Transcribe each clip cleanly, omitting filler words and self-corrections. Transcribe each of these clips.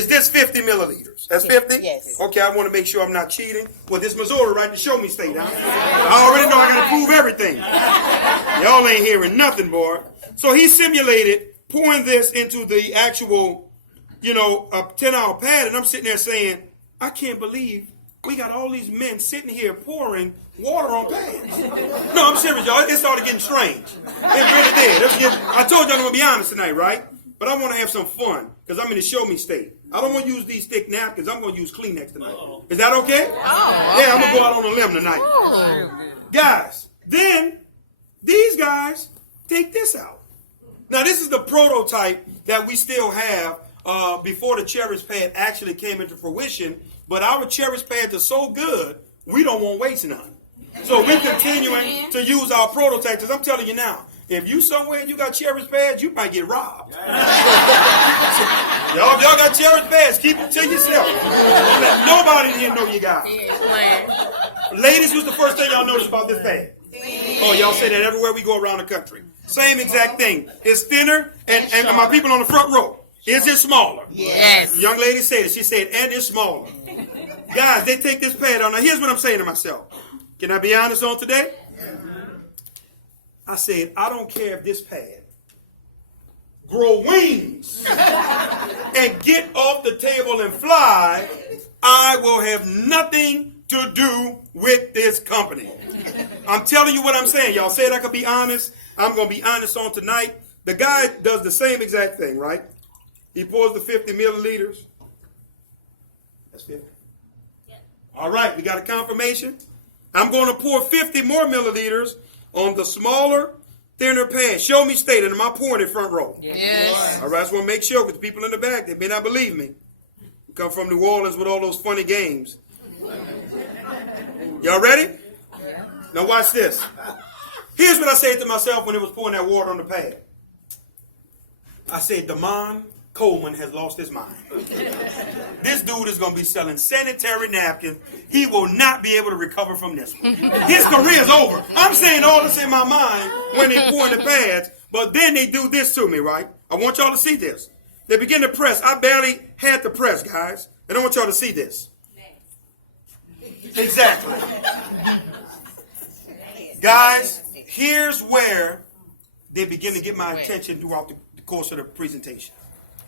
Is this 50 milliliters? That's 50? Yes. Okay, I want to make sure I'm not cheating. Well, this Missouri, right, to show me state, huh? I already know I got to prove everything. Y'all ain't hearing nothing, boy. So he simulated pouring this into the actual, a 10-hour pad, and I'm sitting there saying, I can't believe we got all these men sitting here pouring water on pads. No, I'm serious, y'all. It started getting strange. It really did. I told y'all I'm going to be honest tonight, right? But I want to have some fun because I'm in the show me state. I don't want to use these thick napkins. I'm going to use Kleenex tonight. Is that okay? Oh, yeah, I'm going to go out on a limb tonight. Oh. Guys, then these guys take this out. Now, this is the prototype that we still have before the Cherish Pad actually came into fruition. But our Cherish Pads are so good, we don't want to waste none. So we're continuing to use our prototypes. Because I'm telling you now, if you somewhere and you got Cherish Pads, you might get robbed. Y'all got Cherish Pads, keep them to yourself. Don't let nobody here know you got them. Ladies, what's the first thing y'all notice about this pad? Oh, y'all say that everywhere we go around the country. Same exact thing. It's thinner, and my people on the front row, is it smaller? Yes. The young lady said it. She said, and it's smaller. Guys, they take this pad on. Now, here's what I'm saying to myself. Can I be honest on today? I said, I don't care if this pad grow wings and get off the table and fly. I will have nothing to do with this company. I'm telling you what I'm saying. Y'all said I could be honest. I'm going to be honest on tonight. The guy does the same exact thing, right? He pours the 50 milliliters. That's 50. All right, we got a confirmation. I'm going to pour 50 more milliliters on the smaller, thinner pad. Show me state, and am I pouring it front row? Yes. All right, I just want to make sure because the people in the back, they may not believe me. We come from New Orleans with all those funny games. Y'all ready? Now watch this. Here's what I said to myself when it was pouring that water on the pad. I said, Mr.Coleman has lost his mind. This dude is going to be selling sanitary napkins. He will not be able to recover from this one. His career is over. I'm saying all this in my mind when they pour in the pads, but then they do this to me, right? I want y'all to see this. They begin to press. I barely had to press, guys. And I want y'all to see this. Exactly. Guys, here's where they begin to get my attention throughout the course of the presentation.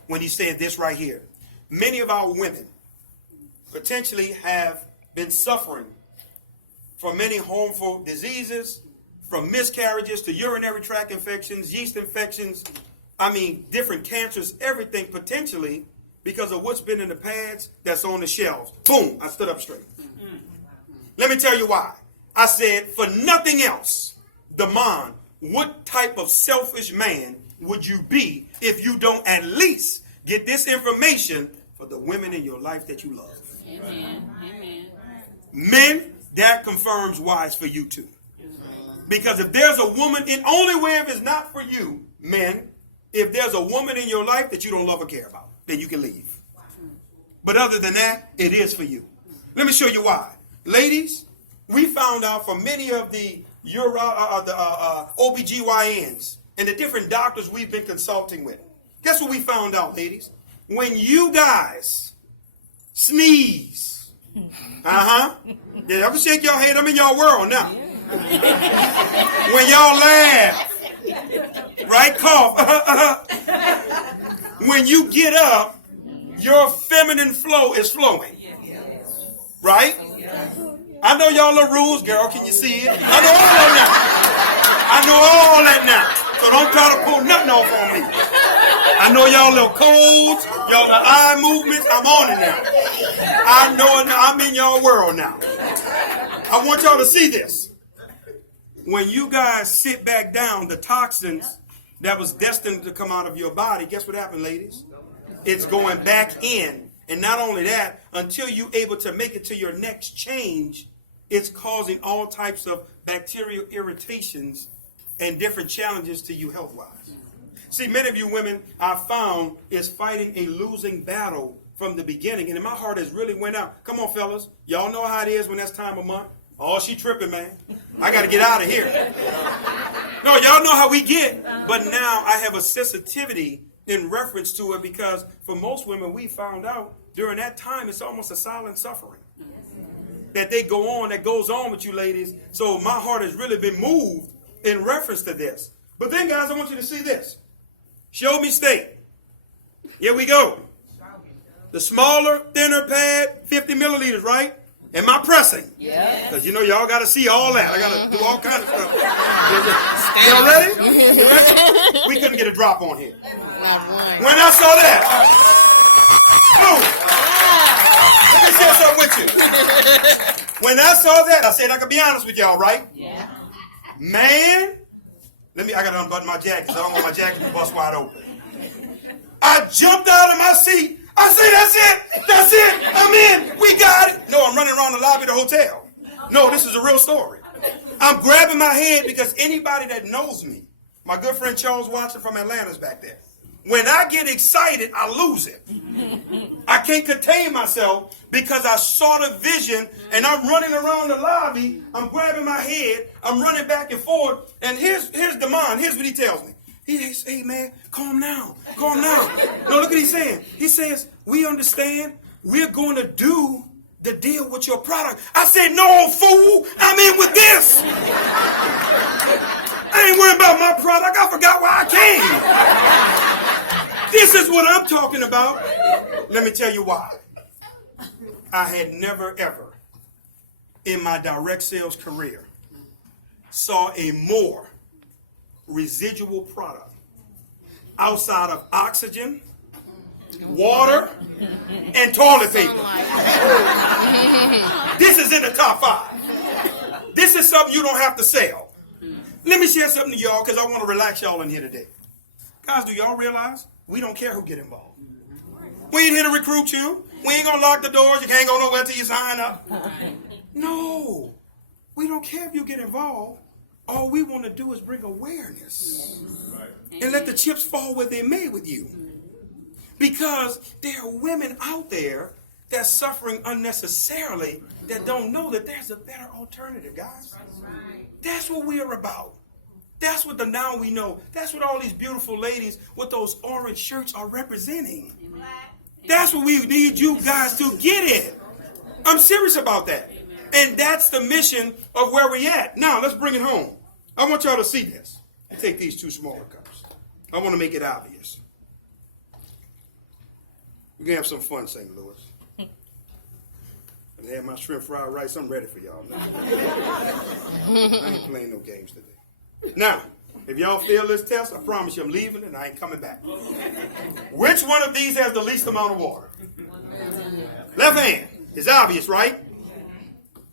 When he said this right here. Many of our women potentially have been suffering from many harmful diseases, from miscarriages to urinary tract infections, yeast infections, different cancers, everything potentially because of what's been in the pads that's on the shelves. Boom, I stood up straight. Let me tell you why. I said, for nothing else, Damon, what type of selfish man would you be if you don't at least get this information for the women in your life that you love? Amen. Amen. Men, that confirms why it's for you too. Because if there's a woman, in only way if it's not for you, men, if there's a woman in your life that you don't love or care about, then you can leave. But other than that, it is for you. Let me show you why. Ladies, we found out from many of the OBGYNs and the different doctors we've been consulting with. Guess what we found out, ladies? When you guys sneeze, yeah, y'all can shake your head. I'm in your world now. When y'all laugh, right? Cough. When you get up, your feminine flow is flowing, right? I know y'all little rules, girl. Can you see it? I know all that now. So don't try to pull nothing off on me. I know y'all little codes, y'all the eye movements. I'm on it now. I know it now. I'm in y'all world now. I want y'all to see this. When you guys sit back down, the toxins that was destined to come out of your body, guess what happened, ladies? It's going back in. And not only that, until you're able to make it to your next change, it's causing all types of bacterial irritations and different challenges to you health-wise. See, many of you women, I found, is fighting a losing battle from the beginning. And my heart has really went out. Come on, fellas. Y'all know how it is when that's time of month. Oh, she tripping, man. I got to get out of here. No, y'all know how we get. But now I have a sensitivity in reference to it, because for most women, we found out during that time, it's almost a silent suffering that goes on with you ladies. So my heart has really been moved in reference to this. But then, guys, I want you to see this. Show me state. Here we go. The smaller, thinner pad, 50 milliliters, right? Am I pressing? Yeah. Because you know y'all got to see all that. I got to do all kinds of stuff. Y'all ready? You ready? We couldn't get a drop on here. When I saw that, let me share something with you. When I saw that, I said I could be honest with y'all, right? Yeah. Man, I got to unbutton my jacket, so I don't want my jacket to bust wide open. I jumped out of my seat. I say, that's it, I'm in, we got it. No, I'm running around the lobby of the hotel. No, this is a real story. I'm grabbing my head because anybody that knows me, my good friend Charles Watson from Atlanta's back there. When I get excited, I lose it. I can't contain myself because I saw the vision and I'm running around the lobby. I'm grabbing my head. I'm running back and forth. And here's Damon. Here's what he tells me. He says, hey, man, calm down. Calm down. No, look what he's saying. He says, we understand. We're going to do the deal with your product. I said, no, fool. I'm in with this. I ain't worried about my product. I forgot why I came. This is what I'm talking about. Let me tell you why. I had never, ever in my direct sales career saw a more residual product outside of oxygen, water, and toilet paper. This is in the top 5. This is something you don't have to sell. Let me share something to y'all because I want to relax y'all in here today. Guys, do y'all realize we don't care who get involved? We ain't here to recruit you. We ain't going to lock the doors. You can't go nowhere till you sign up. No. We don't care if you get involved. All we want to do is bring awareness and let the chips fall where they may with you. Because there are women out there that's suffering unnecessarily that don't know that there's a better alternative, guys. That's what we are about. That's what the now we know. That's what all these beautiful ladies with those orange shirts are representing. That's what we need you guys to get it. I'm serious about that. And that's the mission of where we at. Now, let's bring it home. I want y'all to see this. Take these 2 smaller cups. I want to make it obvious. We're going to have some fun, St. Louis. I have my shrimp fried rice. I'm ready for y'all. I ain't playing no games today. Now, if y'all fail this test, I promise you I'm leaving and I ain't coming back. Which one of these has the least amount of water? Left hand. It's obvious, right?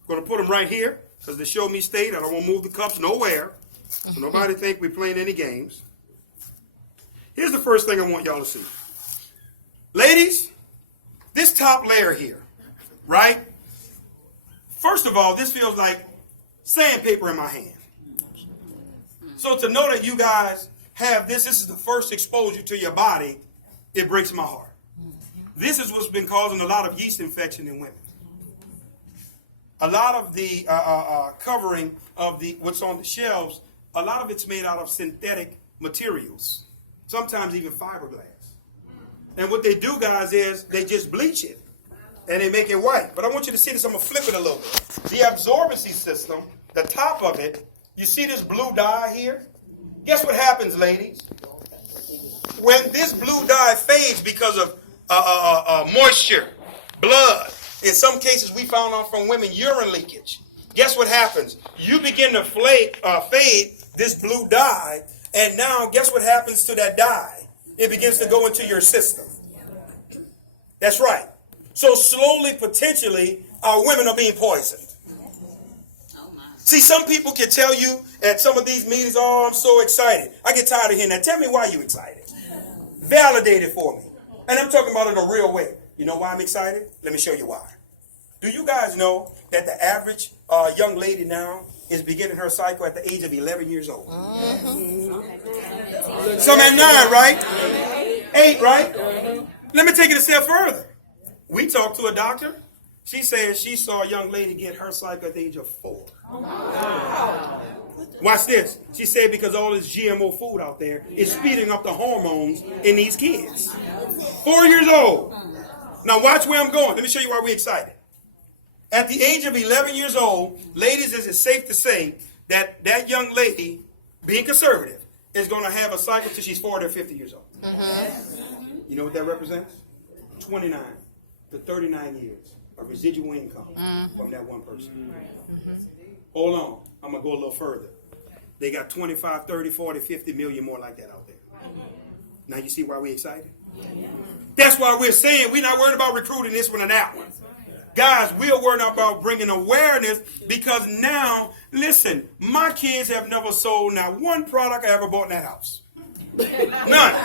Going to put them right here because they show me state. I don't want to move the cups nowhere. So nobody think we're playing any games. Here's the first thing I want y'all to see. Ladies, this top layer here, right? First of all, this feels like sandpaper in my hand. So to know that you guys have this is the first exposure to your body, it breaks my heart. This is what's been causing a lot of yeast infection in women. A lot of the covering of what's on the shelves, a lot of it's made out of synthetic materials, sometimes even fiberglass. And what they do, guys, is they just bleach it and they make it white. But I want you to see this. I'm going to flip it a little bit. The absorbency system, the top of it, you see this blue dye here? Guess what happens, ladies? When this blue dye fades because of moisture, blood, in some cases we found out from women urine leakage. Guess what happens? You begin to fade this blue dye, and now guess what happens to that dye? It begins to go into your system. That's right. So slowly, potentially, our women are being poisoned. See, some people can tell you at some of these meetings, oh, I'm so excited. I get tired of hearing that. Tell me why you're excited. Validate it for me. And I'm talking about it in a real way. You know why I'm excited? Let me show you why. Do you guys know that the average young lady now is beginning her cycle at the age of 11 years old? Some at 9, right? 8, right? Let me take it a step further. We talked to a doctor. She says she saw a young lady get her cycle at the age of 4. Watch this. She said because all this GMO food out there is speeding up the hormones in these kids. 4 years old. Now watch where I'm going. Let me show you why we're excited. At the age of 11 years old, ladies, is it safe to say that that young lady, being conservative, is going to have a cycle till she's 40 or 50 years old? You know what that represents? 29 to 39 years of residual income from that one person. Hold on. I'm going to go a little further. They got 25, 30, 40, 50 million more like that out there. Now you see why we're excited? That's why we're saying we're not worried about recruiting this one and that one. Guys, we're worried about bringing awareness because now, listen, my kids have never sold not one product I ever bought in that house. None.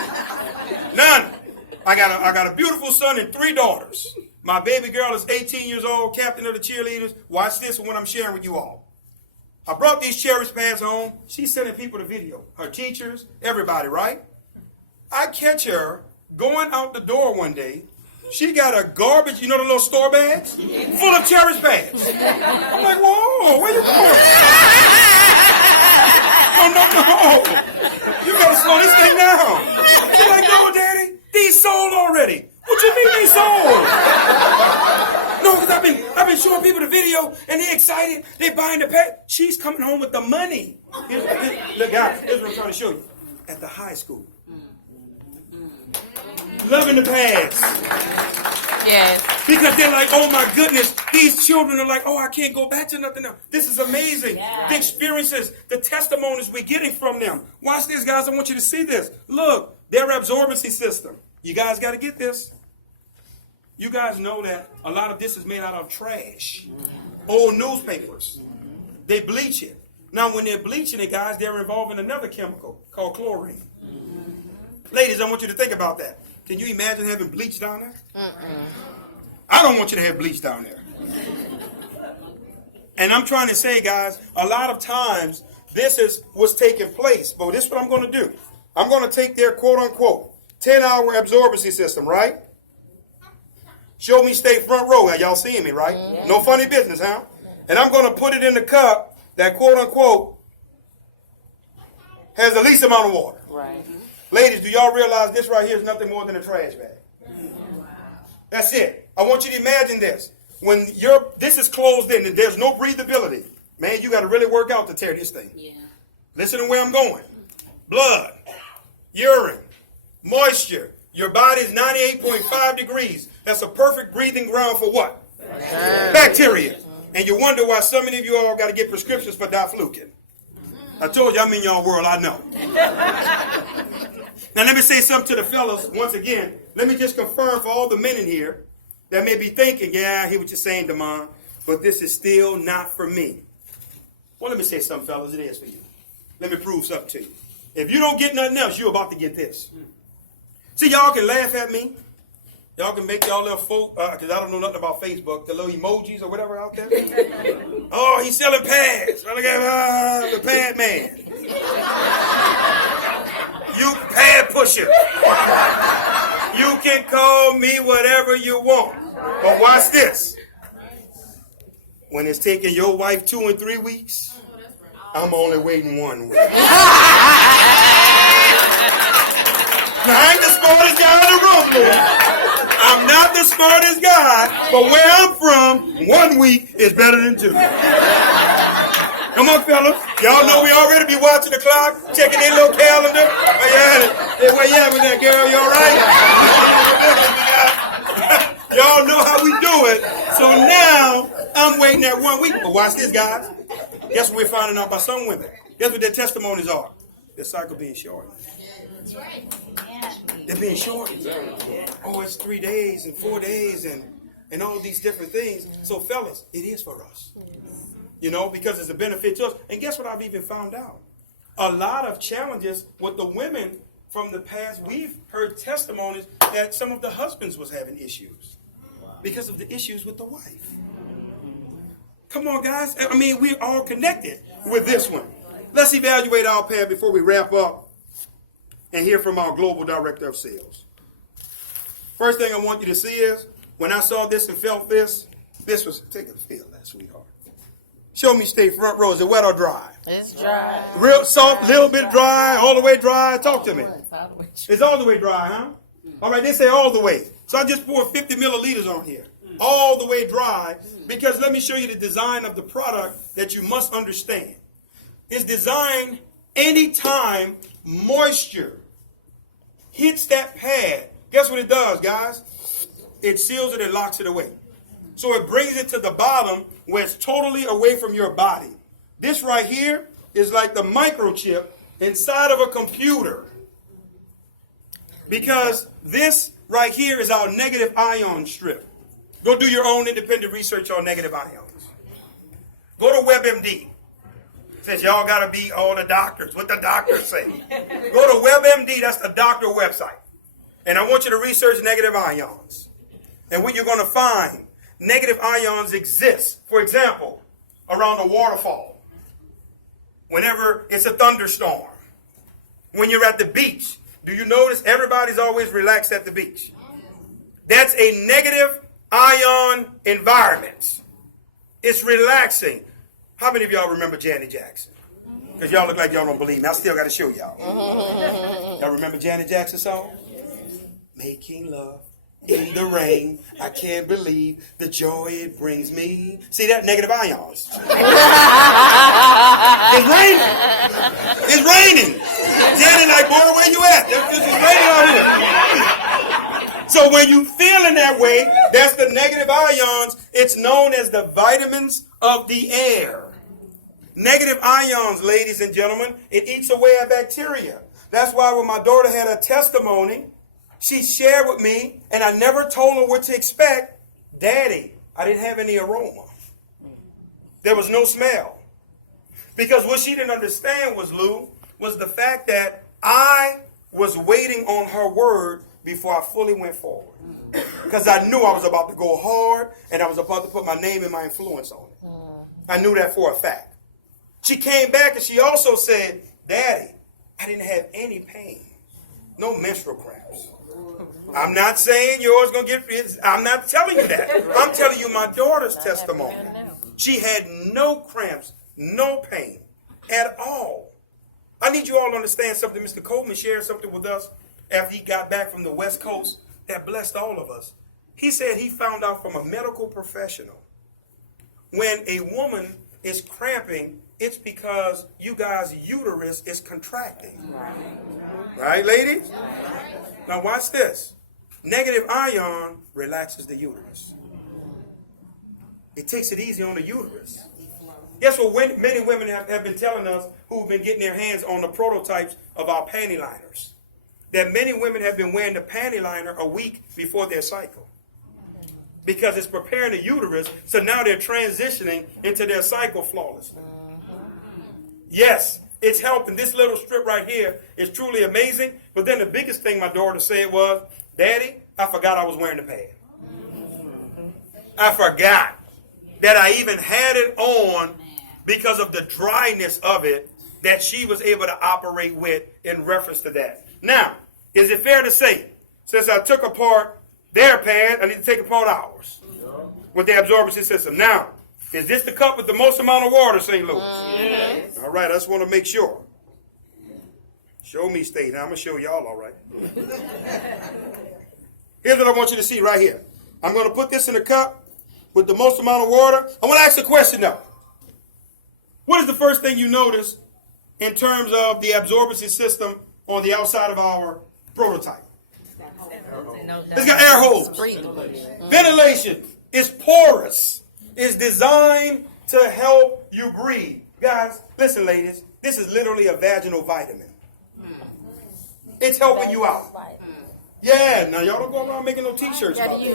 I got a beautiful son and 3 daughters. My baby girl is 18 years old, captain of the cheerleaders. Watch this and what I'm sharing with you all. I brought these cherish pads home. She's sending people the video. Her teachers, everybody, right? I catch her going out the door one day. She got a garbage, you know the little store bags? Full of cherish pads. I'm like, whoa, where you going? No. You gotta slow this thing down. She's like, no, Daddy, these sold already. What you mean they sold? No, because I've been showing people the video and they're excited. They're buying the pad. She's coming home with the money. Look, guys, here's what I'm trying to show you. At the high school. Loving the pads. Yes. Because they're like, oh my goodness, these children are like, oh, I can't go back to nothing else. This is amazing. Yeah. The experiences, the testimonies we're getting from them. Watch this, guys. I want you to see this. Look, their absorbency system. You guys got to get this. You guys know that a lot of this is made out of trash. Old newspapers. They bleach it. Now, when they're bleaching it, guys, they're involving another chemical called chlorine. Ladies, I want you to think about that. Can you imagine having bleach down there? I don't want you to have bleach down there. And I'm trying to say, guys, a lot of times this is what's taking place. But this is what I'm going to do. I'm going to take their quote-unquote 10-hour absorbency system, right? Show me stay front row. Y'all seeing me, right? Yeah. No funny business, huh? And I'm going to put it in the cup that quote-unquote has the least amount of water. Right. Ladies, do y'all realize this right here is nothing more than a trash bag? That's it. I want you to imagine this. When this is closed in and there's no breathability, man, you got to really work out to tear this thing. Yeah. Listen to where I'm going. Blood, urine, moisture. Your body's 98.5 degrees. That's a perfect breathing ground for what? Bacteria. And you wonder why so many of you all got to get prescriptions for diflucan. I told you I'm in your world, I know. Now let me say something to the fellas once again. Let me just confirm for all the men in here that may be thinking, yeah, I hear what you're saying, Damon, but this is still not for me. Well, let me say something, fellas, it is for you. Let me prove something to you. If you don't get nothing else, you're about to get this. See, y'all can laugh at me. Y'all can make y'all little folk, because I don't know nothing about Facebook, the little emojis or whatever out there. Oh, he's selling pads. Look at the pad man. You pad pusher. You can call me whatever you want. But watch this. When it's taking your wife 2 and 3 weeks, I'm only waiting 1 week. Now, I ain't the smartest guy in the room, Lord. I'm not the smartest guy, but where I'm from, 1 week is better than 2. Come on, fellas. Y'all know we already be watching the clock, checking their little calendar. Where you at with that, girl? You all right? Y'all know how we do it. So now, I'm waiting that 1 week. But watch this, guys. Guess what we're finding out about some women? Guess what their testimonies are? Their cycle being short. That's right. They're being shortened. Oh, it's 3 days and 4 days and all these different things. So, fellas, it is for us. You know, because it's a benefit to us. And guess what I've even found out? A lot of challenges with the women from the past. We've heard testimonies that some of the husbands was having issues because of the issues with the wife. Come on, guys. I mean, we're all connected with this one. Let's evaluate our path before we wrap up and hear from our global director of sales. First thing I want you to see is, when I saw this and felt this was, take a feel that, sweetheart. Show me, stay front row. Is it wet or dry? It's dry. Real soft, little bit dry, all the way dry. Talk to me. It's all the way dry, huh? All right, they say all the way. So I just poured 50 milliliters on here. All the way dry, because let me show you the design of the product that you must understand. It's designed anytime moisture hits that pad. Guess what it does, guys? It seals it and locks it away. So it brings it to the bottom where it's totally away from your body. This right here is like the microchip inside of a computer. Because this right here is our negative ion strip. Go do your own independent research on negative ions. Go to WebMD. Since y'all got to be all the doctors, what the doctors say. Go to WebMD, that's the doctor website. And I want you to research negative ions. And what you're going to find, negative ions exist. For example, around a waterfall. Whenever it's a thunderstorm. When you're at the beach. Do you notice everybody's always relaxed at the beach? That's a negative ion environment. It's relaxing. How many of y'all remember Janet Jackson? Because y'all look like y'all don't believe me. I still got to show y'all. Y'all remember Janet Jackson's song? Making love in the rain. I can't believe the joy it brings me. See that? Negative ions. It's raining. It's raining. Janet like, boy, where you at? It's raining out here. So when you feeling that way, that's the negative ions. It's known as the vitamins of the air. Negative ions, ladies and gentlemen, it eats away at bacteria. That's why when my daughter had a testimony, she shared with me, and I never told her what to expect. Daddy, I didn't have any aroma. There was no smell. Because what she didn't understand was the fact that I was waiting on her word before I fully went forward. Because I knew I was about to go hard, and I was about to put my name and my influence on it. I knew that for a fact. She came back and she also said, Daddy, I didn't have any pain. No menstrual cramps. I'm not saying yours going to get, I'm not telling you that. I'm telling you my daughter's testimony. She had no cramps, no pain at all. I need you all to understand something. Mr. Coleman shared something with us after he got back from the West Coast that blessed all of us. He said he found out from a medical professional when a woman is cramping, it's because you guys' uterus is contracting. Right, ladies? Now watch this. Negative ion relaxes the uterus. It takes it easy on the uterus. Guess what many women have been telling us who've been getting their hands on the prototypes of our panty liners. That many women have been wearing the panty liner a week before their cycle. Because it's preparing the uterus, so now they're transitioning into their cycle flawlessly. Yes, it's helping. This little strip right here is truly amazing. But then the biggest thing my daughter said was, Daddy, I forgot I was wearing the pad. I forgot that I even had it on because of the dryness of it that she was able to operate with in reference to that. Now, is it fair to say, since I took apart their pad, I need to take apart ours with the absorbency system. Now, is this the cup with the most amount of water, St. Louis? Yes. All right, I just want to make sure. Show me, State. Now, I'm going to show y'all all right. Here's what I want you to see right here. I'm going to put this in a cup with the most amount of water. I want to ask a question, though. What is the first thing you notice in terms of the absorbency system on the outside of our prototype? It's got air holes. Ventilation is porous. It's designed to help you breathe. Guys, listen, ladies. This is literally a vaginal vitamin. It's helping you out. Yeah, now y'all don't go around making no t-shirts about that.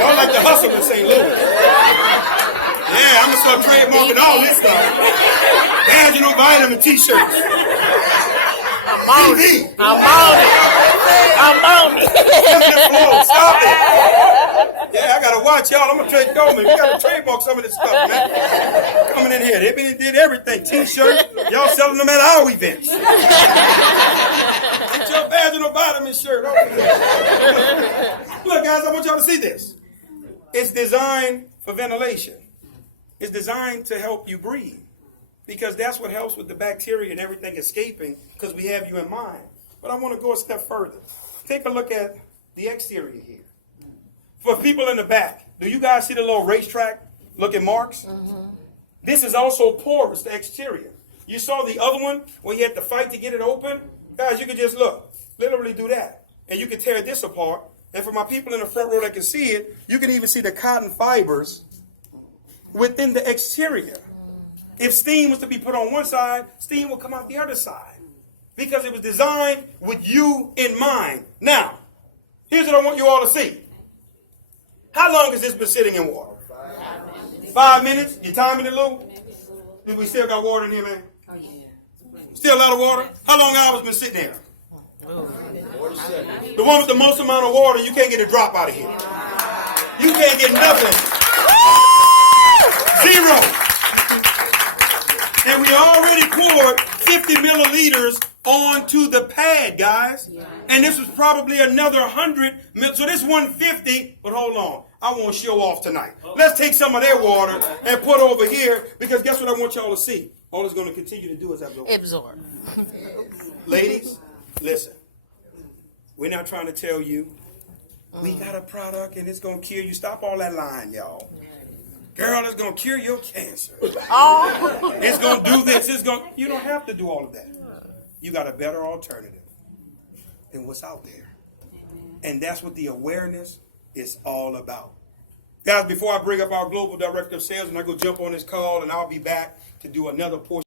Y'all like to hustle in St. Louis. Yeah, I'm going to start trademarking all this stuff. Vaginal vitamin t-shirts. I'm on it. Stop it. Yeah, I got to watch y'all. I'm going to trade Coleman. We got to trademark some of this stuff, man. Coming in here. They did everything. T-shirts. Y'all selling them at our events. Get your vaginal vitamin shirt. Look, guys, I want y'all to see this. It's designed for ventilation. is designed to help you breathe, because that's what helps with the bacteria and everything escaping, because we have you in mind. But I want to go a step further. Take a look at the exterior here. For people in the back, do you guys see the little racetrack looking marks? This is also porous, the exterior. You saw the other one where you had to fight to get it open? Guys, you can just look, literally do that. And you can tear this apart. And for my people in the front row that can see it, you can even see the cotton fibers within the exterior. If steam was to be put on one side, steam will come out the other side, because it was designed with you in mind. Now, here's what I want you all to see. How long has this been sitting in water? 5 minutes? You timing it, Lou? Do we still got water in here, man? Oh, yeah. Still a lot of water? How long hours been sitting there? The one with the most amount of water, you can't get a drop out of here. You can't get nothing. 0. And we already poured 50 milliliters onto the pad, guys. And this was probably another 100. So this 150, but hold on. I want to show off tonight. Let's take some of their water and put over here, because guess what I want y'all to see? All it's going to continue to do is absorb. Ladies, listen. We're not trying to tell you we got a product and it's going to cure you. Stop all that lying, y'all. Girl, it's going to cure your cancer. It's going to do this. You don't have to do all of that. You got a better alternative than what's out there. And that's what the awareness is all about. Guys, before I bring up our global director of sales and I go jump on this call, and I'll be back to do another portion.